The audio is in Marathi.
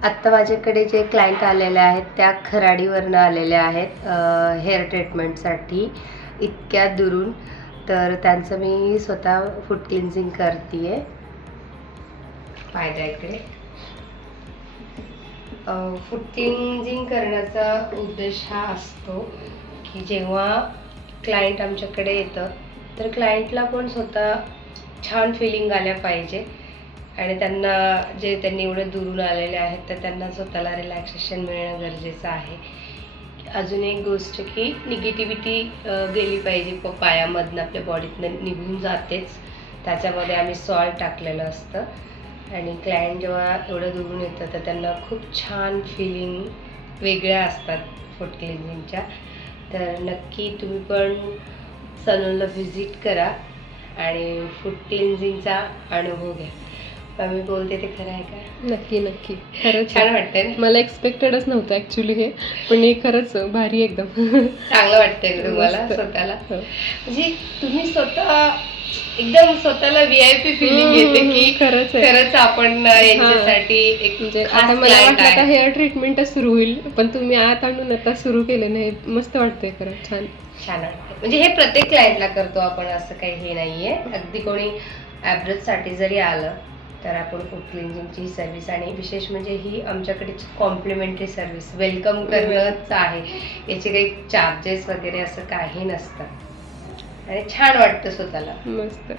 आत्ता माझ्याकडे जे क्लायंट आलेले आहेत त्या खराडीवरनं आलेल्या आहेत हेअर ट्रीटमेंटसाठी इतक्या दुरून. तर त्यांचं मी स्वतः फूट क्लिन्झिंग करते आहे. फायदा इकडे फूट क्लिन्झिंग करण्याचा उद्देश हा असतो की जेव्हा क्लायंट आमच्याकडे येतं तर क्लायंटला पण स्वतः छान फिलिंग आल्या पाहिजे आणि त्यांना जे त्यांनी एवढे दुरून आलेले आहेत तर त्यांना स्वतःला रिलॅक्सेशन मिळणं गरजेचं आहे. अजून एक गोष्ट की निगेटिव्हिटी गेली पाहिजे पायामधनं, आपल्या बॉडीतनं निघून जातेच. त्याच्यामध्ये आम्ही सॉल्ट टाकलेलं असतं आणि क्लायंट जेव्हा एवढं दुरून येतं तर त्यांना खूप छान फिलिंग वेगळ्या असतात फूट क्लिन्झिंगच्या. तर नक्की तुम्ही पण सलूनला व्हिजिट करा आणि फूट क्लिन्झिंगचा अनुभव घ्या. मी बोलते ते खरं आहे का? नक्की नक्की, खरंच छान वाटतंय ना? मला एक्सपेक्टेडच नव्हतं ॲक्च्युली हे, पण हे खरंच भारी एकदम. चांगलं वाटतंय का तुम्हाला मस्त. स्वतःला? हो. म्हणजे तुम्ही स्वतः एकदम स्वतःला VIP फिलिंग येते की खरंच आहे. खरंच आपण यांच्यासाठी एक म्हणजे खास आता मला client वाटलं आता आहे. हेअर ट्रीटमेंटच सुरू होईल, पण तुम्ही आत आणून आता सुरू केलं नाही, मस्त वाटतंय खरं, छान. छान वाटतं. म्हणजे हे प्रत्येक क्लायंटला करतो आपण, असं काही हे नाहीये. अगदी कोणी ॲब्रोचसाठी जरी आलं तर आपण फूट क्लिन्झिंगची सर्व्हिस, आणि विशेष म्हणजे ही आमच्याकडे कॉम्प्लिमेंटरी सर्व्हिस, वेलकम करणंच आहे. याचे काही चार्जेस वगैरे असं काही नसतं आणि छान वाटतं स्वतःला. मस्त.